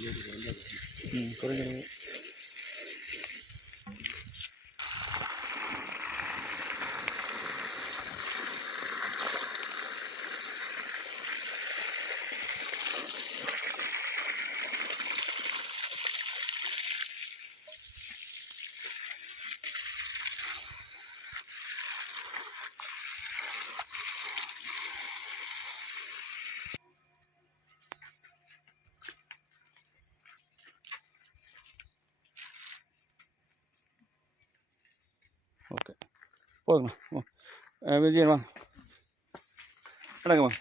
ம் குறைஞ்சிருது ஓகே அஹ் விஜயன் வாங்க அடங்க வாங்க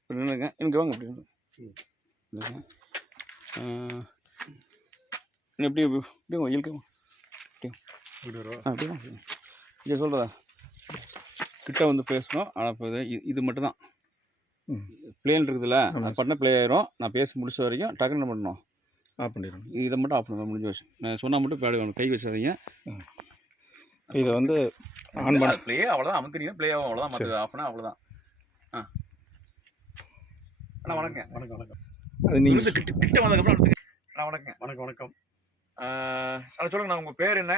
இப்படி நின்றுங்க. எனக்கு வாங்க. அப்படி எப்படி இப்படி வாங்க இழுக்க வாங்க. ஆ அப்படி வாங்க. விஜய் சொல்கிறதா கிட்ட வந்து பேசணும். ஆனால் இப்போ இது இது மட்டும் தான். பிளேன் இருக்குதுல்ல. அது பண்ண ப்ளே ஆயிரும். நான் பேசி முடிச்ச வரைக்கும் டக்குன்னு பண்ணணும்? ஆஃப் பண்ணிடுறோம் இதை மட்டும் ஆஃப் பண்ண முடிஞ்சு வச்சு நான் சொன்னால் மட்டும் கை வச்சாதீங்க. இதை வந்து ஆன் பண்ண. ப்ளே அவ்வளோதான் அமுக்குறீங்க ப்ளே ஆகும் அவ்வளோதான் மற்ற ஆஃப் பண்ணால் அவ்வளோதான் ஆ. அண்ணா வணக்கம் வணக்கம் வணக்கம். அது நீங்கள் நிமிஷம் கிட்ட கிட்ட வந்ததுக்கப்புறம் அண்ணா வணக்கம் வணக்கம். வணக்கம் அண்ணா சொல்லுங்கண்ணா உங்கள் பேர் என்ன?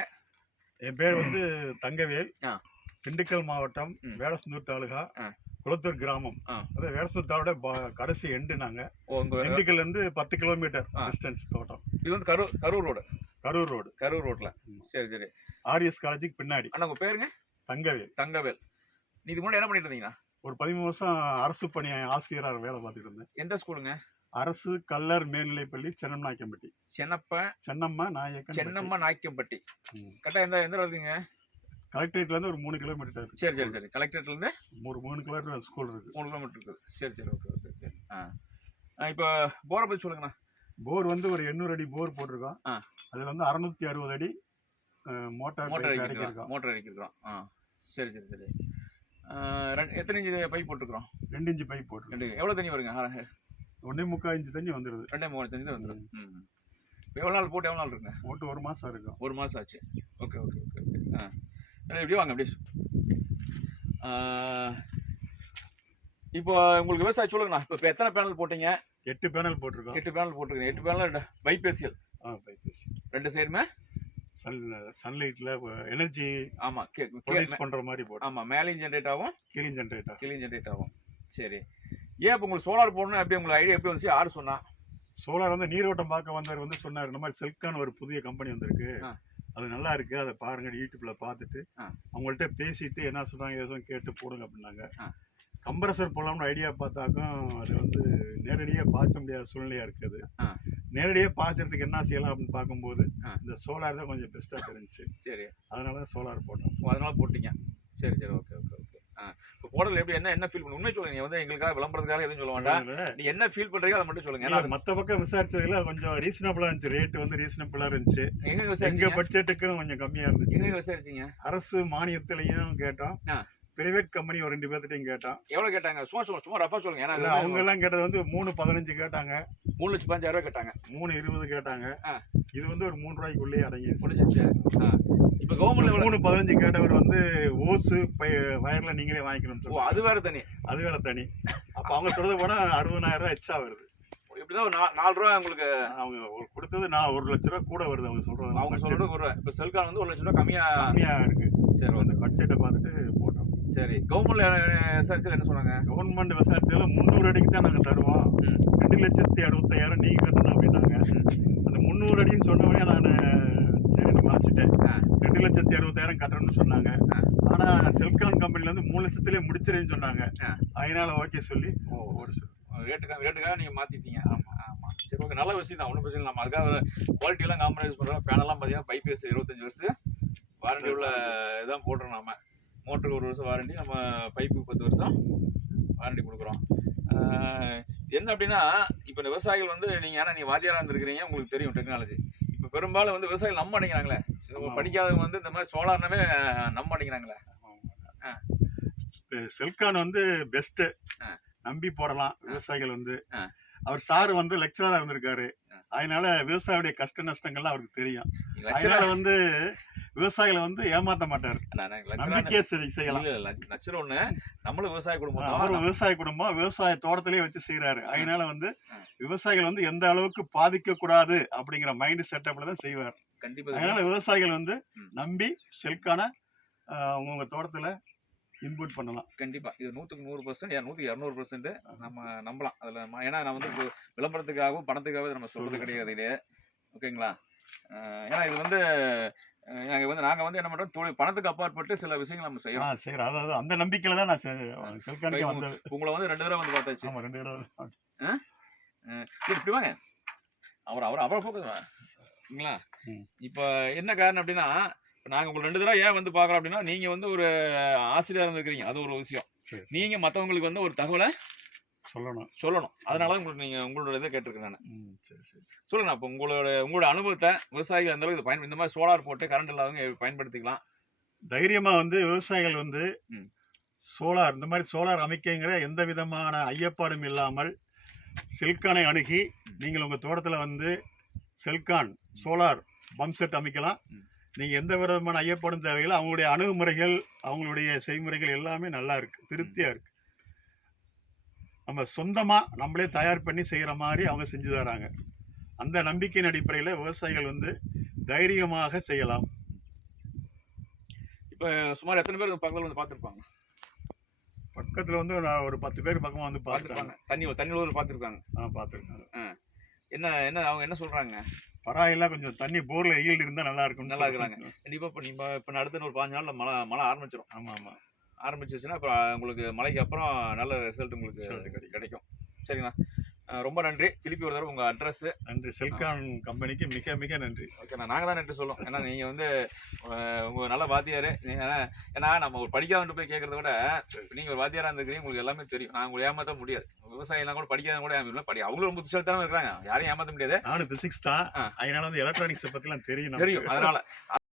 என் பேர் வந்து தங்கவேல். ஆ. திண்டுக்கல் மாவட்டம். வேடசந்தூர் தாலுகா. ஆ. குளத்தூர் கிராமம். அதாவது ப- கடைசி எண்டு நாங்க. உங்கள் திண்டுக்கல்ல இருந்து பத்து கிலோமீட்டர். டிஸ்டன்ஸ் தோட்டம். இது வந்து கரூர் கரூர் ரோடு? கரூர் ரோடு. கரூர் ரோட்டில் ம். சரி சரி. ஆர்எஸ் காலேஜுக்கு பின்னாடி. அண்ணா உங்கள் பேருங்க? தங்கவேல். தங்கவேல். நீ இது முன்னாடி என்ன பண்ணிட்டு இருந்தீங்கண்ணா? ஒரு பதிமூணு வருஷம் அரசு பணி ஆசிரியராக வேலை பார்த்துட்டு இருந்தேன். எந்த ஸ்கூலுங்க? அரசு கல்லர் மேல்நிலைப்பள்ளி சென்னம்நாயக்கம்பட்டி. சென்னப்ப சென்னம்மா நாயக்கன் சென்னம்மா நாய்க்கம்பட்டி. கரெக்டாக எந்த எந்த இருக்குங்க? கலெக்டரேட்ல இருந்து ஒரு மூணு கிலோமீட்டர் சரி சரி சரி. கலெக்டரேட்லேருந்து? ஒரு மூணு கிலோமீட்டர் ஸ்கூல் இருக்கு. மூணு கிலோமீட்டர் இருக்குது சரி சரி ஓகே ஓகே ஓகே. ஆ. ஆ, இப்போ போரை பற்றி சொல்லுங்கண்ணா. போர் வந்து ஒரு எண்ணூறு அடி போர் போட்டிருக்கோம் ஆ. அதுல வந்து அறுநூத்தி அறுபது அடி மோட்டார் மோட்டர் அடிக்கிறோம் மோட்டர் அடிக்கிறோம் ஆ. சரி சரி சரி. ரெண்டு எத்தனை இன்ச்சு பைப் போட்டுருக்குறோம்? ரெண்டு இன்ச்சு பைப் போட்டிருக்கோம். ரெண்டு எவ்வளோ தண்ணி வருங்க? ஆ, ஒன்னே முக்கால் இன்ச்சு தண்ணி வந்துருது. ரெண்டே மூணு தண்ணி தான் வந்துடும் ம். எவ்வளோ நாள் போட்டு எவ்வளோ நாள் இருக்குங்க? போட்டு ஒரு மாசம் இருக்கும் ஒரு மாதம் ஆச்சு. Okay okay okay okay. ஆ. அண்ணா, இப்படி வாங்க அப்படியே இப்போ உங்களுக்கு விவசாயம் சொல்லுங்கண்ணா. இப்போ இப்போ எத்தனை பேனல் போட்டீங்க? எட்டு பேனல் போட்டிருக்கோம். எட்டு பேனல் போட்டிருக்கீங்க. எட்டு பேனல் பைபேசியல். ஆ பைப் ரெண்டு சைடுமே? சன் சன்லைட்ல எனர்ஜி ஆமாம் கே ப்ரொடியூஸ் பண்ற மாதிரி போட்டோம். ஆமாம் மேலேயும் ஜென்ரேட் ஆகும். கீழிங் ஜென்ரேட்டர் கீழே ஜென்ரேட் ஆகும். சரி. ஏன் இப்போ உங்களுக்கு சோலார் போடணும் எப்படி உங்களுக்கு ஐடியா எப்படி வந்துச்சு? யார் சொன்னா? சோலார் வந்து நீரோட்டம் பார்க்க வந்தவர் வந்து சொன்னார். இந்த மாதிரி செல்கான் ஒரு புதிய கம்பெனி வந்திருக்கு. அது நல்லா இருக்கு. அதை பாருங்க யூடியூப்ல பார்த்துட்டு. அவங்கள்ட்ட பேசிட்டு என்ன சொன்னாங்க எதுவும் கேட்டு போடுங்க அப்படின்னாங்க. கம்ப்ரஸர் போடலாம்னு ஐடியா பார்த்தாக்கும் அது வந்து நேரடியாக பாய்ச்ச முடியாத சூழ்நிலையா இருக்குது. நேரடியாக பாய்ச்சறதுக்கு என்ன செய்யலாம் அப்படின்னு பார்க்கும்போது. இந்த சோலார் தான் கொஞ்சம் பெஸ்ட்டாக தெரிஞ்சுச்சு. சரி. அதனால சோலார் போட்டோம் அதனால போட்டீங்க. சரி சரி. Okay okay. இப்போ போடல எப்படி என்ன என்ன ஃபீல் பண்ணு? உண்மை சொல்லுங்க. நீங்க வந்து எங்களுக்காக விளம்பரத்துக்காக எதுவும் சொல்ல வேண்டாம். நீ என்ன ஃபீல் பண்றீங்க அதை மட்டும் சொல்லுங்க. ஏன்னா மத்த பக்கம் விசாரிச்சதுல கொஞ்சம் ரீசனபிளா இருந்துச்சு. ரேட் வந்து ரீசனபிளா இருந்துச்சு. எங்க எங்க பட்ஜெட்டுக்கும் கொஞ்சம் கம்மியா இருந்துச்சு. எங்க விசாரிச்சீங்க? அரசு மானியத்திலையும் கேட்டோம். பிரைவேட் கம்பெனி ஒரு ரெண்டு பேர்த்திட்டையும் கேட்டோம் எவ்வளவு கேட்டாங்க? சும்மா சும்மா சும்மா ரஃபா சொல்லுங்க. ஏன்னா அவங்க வந்து எல்லாம் கேட்டது வந்து மூணு பதினஞ்சு கேட்டாங்க. மூணு லட்சம் பதினஞ்சாயிரம் ரூபாய் கேட்டாங்க. மூணு இருபது கேட்டாங்க. இது வந்து ஒரு மூணு ரூபாய்க்குள்ளேயே அடங்கிடுச்சு முடிஞ்சிச்சு இப்போ கவர்மெண்ட்ல எவ்வளவு மூணு பதினஞ்சு கேட்டவர் வந்து ஓசு வயர்ல நீங்களே சொல்லுவாங்க அது வேற தனி. அது வேற தனி. அப்ப அவங்க சொல்றது போனா அறுபதாயிரம் ரூபாய் எச்சா வருது. நா- நாலு ரூபா உங்களுக்கு அவங்க ஒரு கொடுத்தது நான் ஒரு லட்ச ரூபாய் கூட வருது அவங்க சொல்றது. அவங்க சொல்றது ஒரு ரூபா இப்போ செல்கான் வந்து ஒரு லட்சம் ரூபா கம்மியா கம்மியா இருக்கு. சரி அந்த ஓகே. பட்ஜெட்டை பார்த்துட்டு போட்டோம். சரி. கவர்மெண்ட்ல விசாரிச்சதுல என்ன சொன்னாங்க? கவர்மெண்ட் விசாரிச்சதுல முந்நூறு அடிக்கு தான் நாங்க தருவோம். ரெண்டு லட்சத்தி அறுபத்தாயிரம் நீங்க கட்டணும் அப்படின்னாங்க. அந்த முந்நூறு அடின்னு சொன்னவனே நான் சரி ஆ. ரெண்டு லட்சத்தி அறுபத்தாயிரம் கட்டணும்னு சொன்னாங்க. ஆ. ஆனா செல்கான் கம்பெனில வந்து மூணு லட்சத்திலே முடிச்சிருன்னு சொன்னாங்க. அதனால ஓகே சொல்லி ஒரு. ரேட்டுக்காக ரேட்டுக்காக நீங்கள் மாற்றிட்டீங்க ஆமா. ஆமாம் சரி ஓகே நல்ல விஷயம் தான். ஒன்றும் பிரச்சனை இல்லை. நம்ம அதுக்காக குவாலிட்டியெல்லாம் காம்ப்ரமைஸ் பண்ணுறோம் பேனெல்லாம் பார்த்தீங்கன்னா பைபிஎஸ் இருபத்தஞ்சு வருஷம். வாரண்டி உள்ள இதான் போடுறோம் நாம. மோட்டருக்கு ஒரு வருஷம் வாரண்டி நம்ம பைப்புக்கு பத்து வருஷம் வாரண்டி கொடுக்குறோம் என்ன அப்படின்னா இப்போ இந்த விவசாயிகள் வந்து நீங்கள் ஏன்னா நீங்கள் வாத்தியாராக இருந்திருக்கிறீங்க உங்களுக்கு தெரியும் டெக்னாலஜி இப்போ பெரும்பாலும் வந்து விவசாயிகள் நம்ப மாட்டேங்கிறாங்களே ஆமா. படிக்காதவங்க வந்து இந்த மாதிரி சோலார்னவே நம்ப. இப்ப செல்கான் வந்து பெஸ்ட் ஆ. நம்பி போடலாம் விவசாயிகள் வந்து. அவர் சார் வந்து லெக்சரரா இருந்திருக்காரு. அதனால விவசாயியுடைய கஷ்ட நஷ்டங்கள்லாம் அவருக்கு தெரியும் அதனால வந்து விவசாயிகளை வந்து ஏமாத்த மாட்டாரு. நம்பிக்கையை சரி செய்யலாம். ஒண்ணு நம்மளும் விவசாய குடும்பம் அவரு. விவசாய குடும்பம் விவசாய தோட்டத்திலேயே வச்சு செய்யறாரு அதனால வந்து. விவசாயிகள் வந்து எந்த அளவுக்கு பாதிக்க கூடாது அப்படிங்கிற மைண்ட் செட்டப்ல தான் செய்வார். கண்டிப்பா அதனால விவசாயிகள் வந்து. நம்பி செல்கான உங்க தோட்டத்துல இன்புட் பண்ணலாம். கண்டிப்பா. இது நூத்துக்கு நூறு பர்சன்ட் நூத்துக்கு இரநூறு பர்சன்ட் நம்ம நம்பலாம். அதுல ஏன்னா நான் வந்து விளம்பரத்துக்காகவும் பணத்துக்காகவும் நம்ம சொல்றது. கிடையாது இது. ஓகேங்களா? ஏன்னா இது வந்து அஹ் நாங்க வந்து நாங்க வந்து என்ன பண்றோம் தொழில் பணத்துக்கு அப்பாற்பட்டு சில விஷயங்கள் நம்ம ஆ செய்யறோம் சரி அதாவது அந்த நம்பிக்கையில தான் நான் செல்கானுக்கு வந்தது. உங்களை வந்து ரெண்டு தடவை வந்து பார்த்தாச்சு. ஆமா ரெண்டு இடம் சரி, இப்படி வாங்க. அவர் அவர் சரிங்களா ம். இப்போ என்ன காரணம் அப்படின்னா இப்போ நாங்கள் உங்களை ரெண்டு தடவை ஏன் வந்து பார்க்குறோம் அப்படின்னா நீங்கள் வந்து ஒரு ஆசிரியராக இருந்திருக்கிறீங்க. அது ஒரு விஷயம். நீங்கள் மற்றவங்களுக்கு வந்து ஒரு தகவலை சொல்லணும். சொல்லணும். அதனால தான் உங்களுக்கு நீங்கள் உங்களோட இதை கேட்டிருக்கேன் நான். சரி சரி சொல்லுங்க அப்போ உங்களோட உங்களோட அனுபவத்தை விவசாயிகள் அந்த அளவுக்கு பயன் இந்த மாதிரி சோலார் போட்டு கரண்ட் இல்லாதவங்க பயன்படுத்திக்கலாம். தைரியமா வந்து விவசாயிகள் வந்து. சோலார் இந்த மாதிரி சோலார் அமைக்கங்கிற எந்த விதமான ஐயப்பாடும் இல்லாமல் செல்கானை அணுகி நீங்கள் உங்க தோட்டத்துல வந்து செல்கான் சோலார் பம்ப் செட் அமைக்கலாம். ம். நீங்க எந்த விதமான ஐயப்பாடும் தேவையில்லை. அவங்களுடைய அணுகுமுறைகள் அவங்களுடைய செய்முறைகள் எல்லாமே நல்லா இருக்கு. திருப்தியா இருக்கு. நம்ம சொந்தமா நம்மளே தயார் பண்ணி செய்யற மாதிரி அவங்க செஞ்சு தராங்க அந்த நம்பிக்கையின் அடிப்படையில் விவசாயிகள் வந்து தைரியமாக செய்யலாம். இப்போ சுமார் எத்தனை பேர் பக்கத்தில் வந்து பார்த்துருப்பாங்க? பக்கத்துல வந்து ஒரு பத்து பேர் பக்கமா வந்து பார்த்துருப்பாங்க. பார்த்துருக்காங்க தண்ணி தண்ணி ஊர் பார்த்துருக்காங்க. ஆ பார்த்துருக்காங்க. என்ன என்ன அவங்க என்ன சொல்கிறாங்க பரவாயில்ல கொஞ்சம் தண்ணி போர்ல ஈல்டு இருந்தா நல்லா இருக்கும் நல்லா இருக்கிறாங்க. கண்டிப்பாக இப்போ நீங்கள் இப்போ அடுத்த ஒரு பாஞ்சு நாளில் மழை மழை ஆரம்பிச்சிடும் ஆமா ஆமா ஆரம்பிச்சிச்சுன்னா அப்புறம் உங்களுக்கு மழைக்கு அப்புறம் நல்ல ரிசல்ட் உங்களுக்கு கிடைக்கும். சரிங்களா? ரொம்ப நன்றி. திருப்பி ஒரு தடவை உங்கள் அட்ரஸ் நன்றி. செல்கான் கம்பெனிக்கு மிக மிக நன்றி. ஓகேண்ணா நாங்கள் தான் நன்றி சொல்லுவோம். ஏன்னா நீங்கள் வந்து அஹ் உங்க நல்ல வாத்தியார். ஏன்னா ஏன்னா நம்ம ஒரு படிக்காமட்டு போய் கேட்கறத விட நீங்கள் ஒரு வாத்தியாராக இருந்துக்கிறீங்க உங்களுக்கு எல்லாமே தெரியும். நான் உங்களை ஏமாற்ற முடியாது. விவசாயிலாம் கூட படிக்காத கூட ஏமாத்தலாம். படி அவங்களும் ரொம்ப புத்திசாலித்தனமா இருக்கிறாங்க. யாரையும் ஏமாற்ற முடியாது. நானும் பிசிக்ஸ் தான். அதனால வந்து எலக்ட்ரானிக்ஸ் பத்திலாம் தெரியும். தெரியும். அதனால. அதை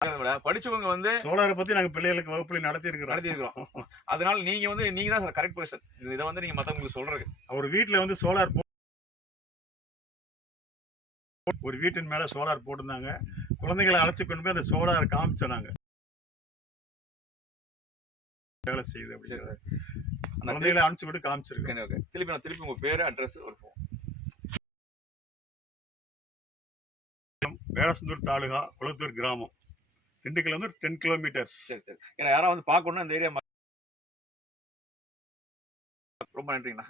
விட படிச்சவங்க வந்து சோலாரை பத்தி நாங்க பிள்ளைகளுக்கு வகுப்புல நடத்தி இருக்கிறோம் நடத்தி இருக்கிறோம் அதனால நீங்க வந்து நீங்க தான் கரெக்ட் பர்சன் இதை வந்து நீங்க மத்தவங்களுக்கு சொல்றது. அவர் வீட்டுல வந்து சோலார் ஒரு வீட்டின் மேல சோலார் போட்டிருந்தாங்க. குழந்தைகளை அழைச்சு கொண்டு போய் அந்த சோலார் காமிச்சோம் நாங்க வேலை செய்யுது அப்படிங்கிறத. குழந்தைகளை அனுப்பிச்சு விட்டு காமிச்சிருக்கோம். ஓகே திருப்பி நான் திருப்பி உங்க பேரு அட்ரஸ் ஒரு. வேடசந்தூர் தாலுகா குளத்தூர் கிராமம். திண்டுக்கல் வந்து டென் கிலோமீட்டர்ஸ். சரி சரி. ஏன்னா யாராவது பார்க்கணும்னா இந்த ஏரியா ரொம்ப நன்றிங்கண்ணா.